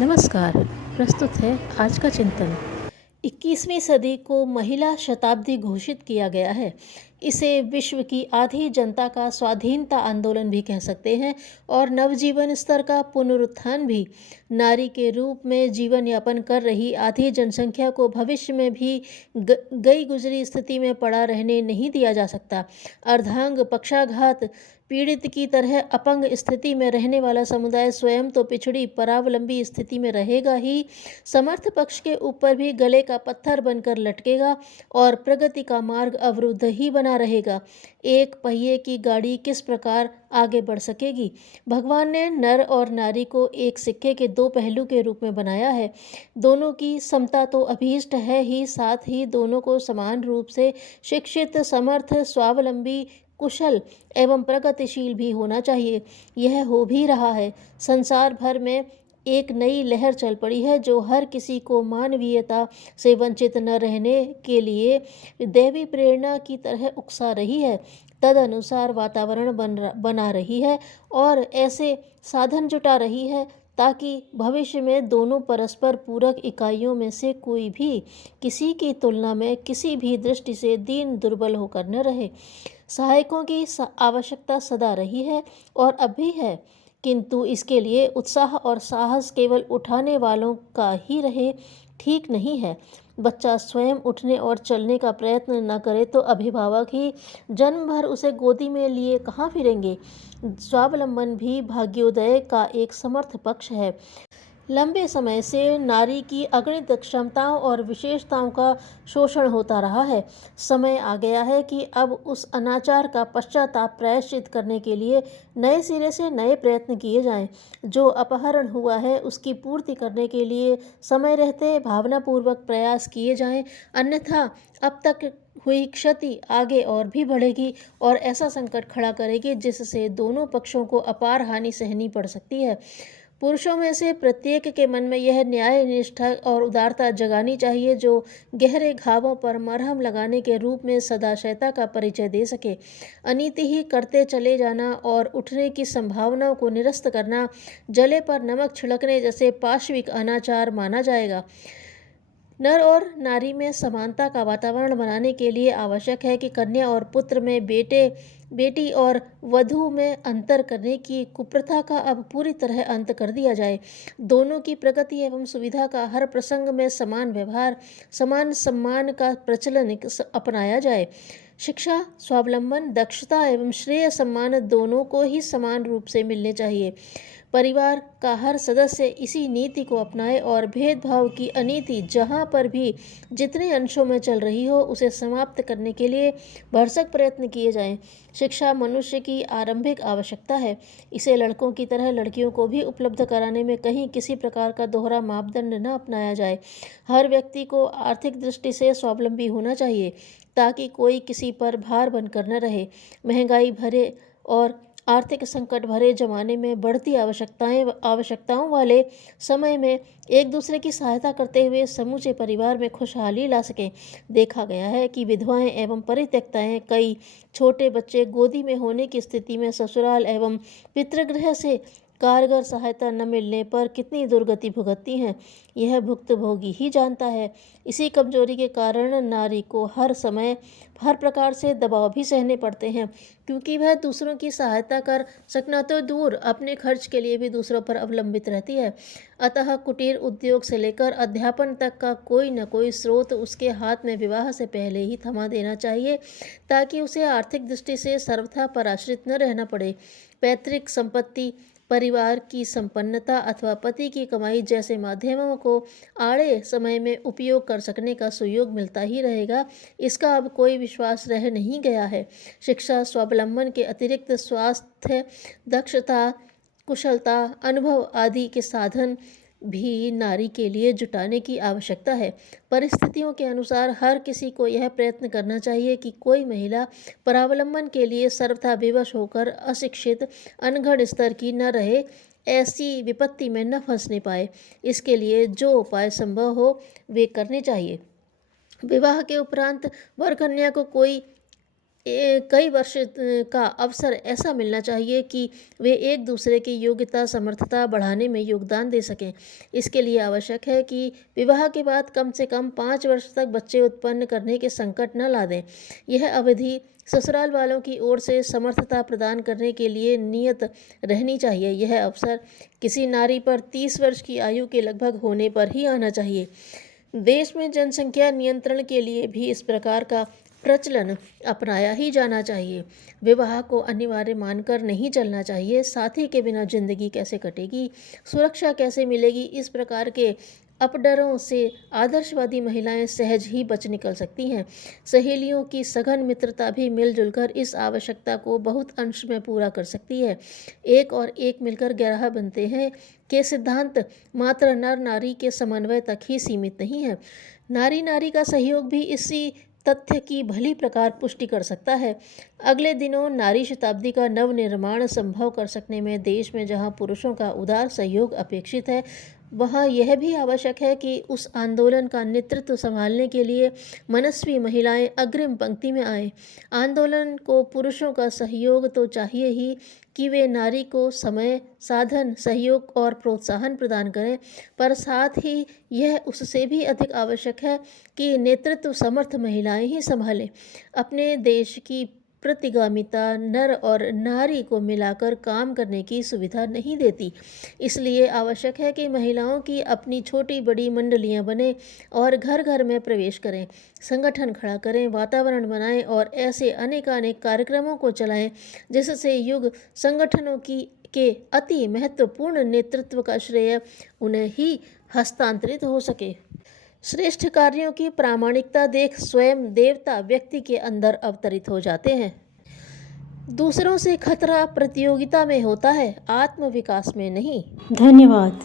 नमस्कार। प्रस्तुत है आज का चिंतन। 21वीं सदी को महिला शताब्दी घोषित किया गया है। इसे विश्व की आधी जनता का स्वाधीनता आंदोलन भी कह सकते हैं और नवजीवन स्तर का पुनरुत्थान भी। नारी के रूप में जीवन यापन कर रही आधी जनसंख्या को भविष्य में भी गई गुजरी स्थिति में पड़ा रहने नहीं दिया जा सकता। अर्धांग, पक्षाघात पीड़ित की तरह अपंग स्थिति में रहने वाला समुदाय स्वयं तो पिछड़ी परावलंबी स्थिति में रहेगा ही, समर्थ पक्ष के ऊपर भी गले का पत्थर बनकर लटकेगा और प्रगति का मार्ग अवरुद्ध ही बना रहेगा। एक पहिए की गाड़ी किस प्रकार आगे बढ़ सकेगी? भगवान ने नर और नारी को एक सिक्के के दो पहलू के रूप में बनाया है। दोनों की समता तो अभीष्ट है ही, साथ ही दोनों को समान रूप से शिक्षित, समर्थ, स्वावलंबी, कुशल एवं प्रगतिशील भी होना चाहिए। यह हो भी रहा है। संसार भर में एक नई लहर चल पड़ी है जो हर किसी को मानवीयता से वंचित न रहने के लिए दैवी प्रेरणा की तरह उकसा रही है, तदनुसार वातावरण बना रही है और ऐसे साधन जुटा रही है ताकि भविष्य में दोनों परस्पर पूरक इकाइयों में से कोई भी किसी की तुलना में किसी भी दृष्टि से दीन दुर्बल होकर न रहे। सहायकों की आवश्यकता सदा रही है और अब भी है, किंतु इसके लिए उत्साह और साहस केवल उठाने वालों का ही रहे ठीक नहीं है। बच्चा स्वयं उठने और चलने का प्रयत्न न करे तो अभिभावक ही जन्म भर उसे गोदी में लिए कहाँ फिरेंगे। स्वावलंबन भी भाग्योदय का एक समर्थ पक्ष है। लंबे समय से नारी की अगणित क्षमताओं और विशेषताओं का शोषण होता रहा है। समय आ गया है कि अब उस अनाचार का पश्चाताप प्रायश्चित करने के लिए नए सिरे से नए प्रयत्न किए जाएं। जो अपहरण हुआ है उसकी पूर्ति करने के लिए समय रहते भावनापूर्वक प्रयास किए जाएं, अन्यथा अब तक हुई क्षति आगे और भी बढ़ेगी और ऐसा संकट खड़ा करेगी जिससे दोनों पक्षों को अपार हानि सहनी पड़ सकती है। पुरुषों में से प्रत्येक के मन में यह न्याय, निष्ठा और उदारता जगानी चाहिए जो गहरे घावों पर मरहम लगाने के रूप में सदाशयता का परिचय दे सके। अनीति ही करते चले जाना और उठने की संभावनाओं को निरस्त करना जले पर नमक छिड़कने जैसे पाशविक अनाचार माना जाएगा। नर और नारी में समानता का वातावरण बनाने के लिए आवश्यक है कि कन्या और पुत्र में, बेटी और वधू में अंतर करने की कुप्रथा का अब पूरी तरह अंत कर दिया जाए। दोनों की प्रगति एवं सुविधा का हर प्रसंग में समान व्यवहार, समान सम्मान का प्रचलन अपनाया जाए। शिक्षा, स्वावलंबन, दक्षता एवं श्रेय सम्मान दोनों को ही समान रूप से मिलने चाहिए। परिवार का हर सदस्य इसी नीति को अपनाए और भेदभाव की अनीति जहाँ पर भी जितने अंशों में चल रही हो उसे समाप्त करने के लिए भरसक प्रयत्न किए जाएं। शिक्षा मनुष्य की आरंभिक आवश्यकता है। इसे लड़कों की तरह लड़कियों को भी उपलब्ध कराने में कहीं किसी प्रकार का दोहरा मापदंड न अपनाया जाए। हर व्यक्ति को आर्थिक दृष्टि से स्वावलंबी होना चाहिए ताकि कोई किसी पर भार बनकर न रहे। महंगाई भरे और आर्थिक संकट भरे जमाने में बढ़ती आवश्यकताओं वाले समय में एक दूसरे की सहायता करते हुए समूचे परिवार में खुशहाली ला सकें। देखा गया है कि विधवाएं एवं परित्यक्ताएं कई छोटे बच्चे गोदी में होने की स्थिति में ससुराल एवं पितृगृह से कारगर सहायता न मिलने पर कितनी दुर्गति भुगतती हैं, यह भुक्तभोगी ही जानता है। इसी कमजोरी के कारण नारी को हर समय हर प्रकार से दबाव भी सहने पड़ते हैं, क्योंकि वह दूसरों की सहायता कर सकना तो दूर अपने खर्च के लिए भी दूसरों पर अवलंबित रहती है। अतः कुटीर उद्योग से लेकर अध्यापन तक का कोई न कोई स्रोत उसके हाथ में विवाह से पहले ही थमा देना चाहिए ताकि उसे आर्थिक दृष्टि से सर्वथा पराश्रित न रहना पड़े। पैतृक संपत्ति, परिवार की संपन्नता अथवा पति की कमाई जैसे माध्यमों को आड़े समय में उपयोग कर सकने का सुयोग मिलता ही रहेगा, इसका अब कोई विश्वास रह नहीं गया है। शिक्षा, स्वावलंबन के अतिरिक्त स्वास्थ्य, दक्षता, कुशलता, अनुभव आदि के साधन भी नारी के लिए जुटाने की आवश्यकता है। परिस्थितियों के अनुसार हर किसी को यह प्रयत्न करना चाहिए कि कोई महिला परावलंबन के लिए सर्वथा विवश होकर अशिक्षित, अनगढ़ स्तर की न रहे, ऐसी विपत्ति में न फंसने पाए। इसके लिए जो उपाय संभव हो वे करने चाहिए। विवाह के उपरांत वर कन्या को कोई कई वर्ष का अवसर ऐसा मिलना चाहिए कि वे एक दूसरे की योग्यता समर्थता बढ़ाने में योगदान दे सकें। इसके लिए आवश्यक है कि विवाह के बाद कम से कम 5 वर्ष तक बच्चे उत्पन्न करने के संकट न ला दें। यह अवधि ससुराल वालों की ओर से समर्थता प्रदान करने के लिए नियत रहनी चाहिए। यह अवसर किसी नारी पर 30 वर्ष की आयु के लगभग होने पर ही आना चाहिए। देश में जनसंख्या नियंत्रण के लिए भी इस प्रकार का प्रचलन अपनाया ही जाना चाहिए। विवाह को अनिवार्य मानकर नहीं चलना चाहिए। साथी के बिना जिंदगी कैसे कटेगी, सुरक्षा कैसे मिलेगी, इस प्रकार के अपडरों से आदर्शवादी महिलाएं सहज ही बच निकल सकती हैं। सहेलियों की सघन मित्रता भी मिलजुल कर इस आवश्यकता को बहुत अंश में पूरा कर सकती है। एक और एक मिलकर 11 बनते हैं के सिद्धांत मात्र नर नारी के समन्वय तक ही सीमित नहीं है। नारी नारी का सहयोग भी इसी तथ्य की भली प्रकार पुष्टि कर सकता है। अगले दिनों नारी शताब्दी का नवनिर्माण संभव कर सकने में देश में जहां पुरुषों का उदार सहयोग अपेक्षित है, वहाँ यह भी आवश्यक है कि उस आंदोलन का नेतृत्व संभालने के लिए मनस्वी महिलाएं अग्रिम पंक्ति में आएं। आंदोलन को पुरुषों का सहयोग तो चाहिए ही कि वे नारी को समय, साधन, सहयोग और प्रोत्साहन प्रदान करें, पर साथ ही यह उससे भी अधिक आवश्यक है कि नेतृत्व समर्थ महिलाएं ही संभालें। अपने देश की प्रतिगामिता नर और नारी को मिलाकर काम करने की सुविधा नहीं देती। इसलिए आवश्यक है कि महिलाओं की अपनी छोटी बड़ी मंडलियां बने और घर घर में प्रवेश करें, संगठन खड़ा करें, वातावरण बनाएं और ऐसे अनेकानेक कार्यक्रमों को चलाएं जिससे युग संगठनों की के अति महत्वपूर्ण नेतृत्व का श्रेय उन्हें ही हस्तांतरित हो सके। श्रेष्ठ कार्यों की प्रामाणिकता देख स्वयं देवता व्यक्ति के अंदर अवतरित हो जाते हैं। दूसरों से खतरा प्रतियोगिता में होता है, आत्म विकास में नहीं। धन्यवाद।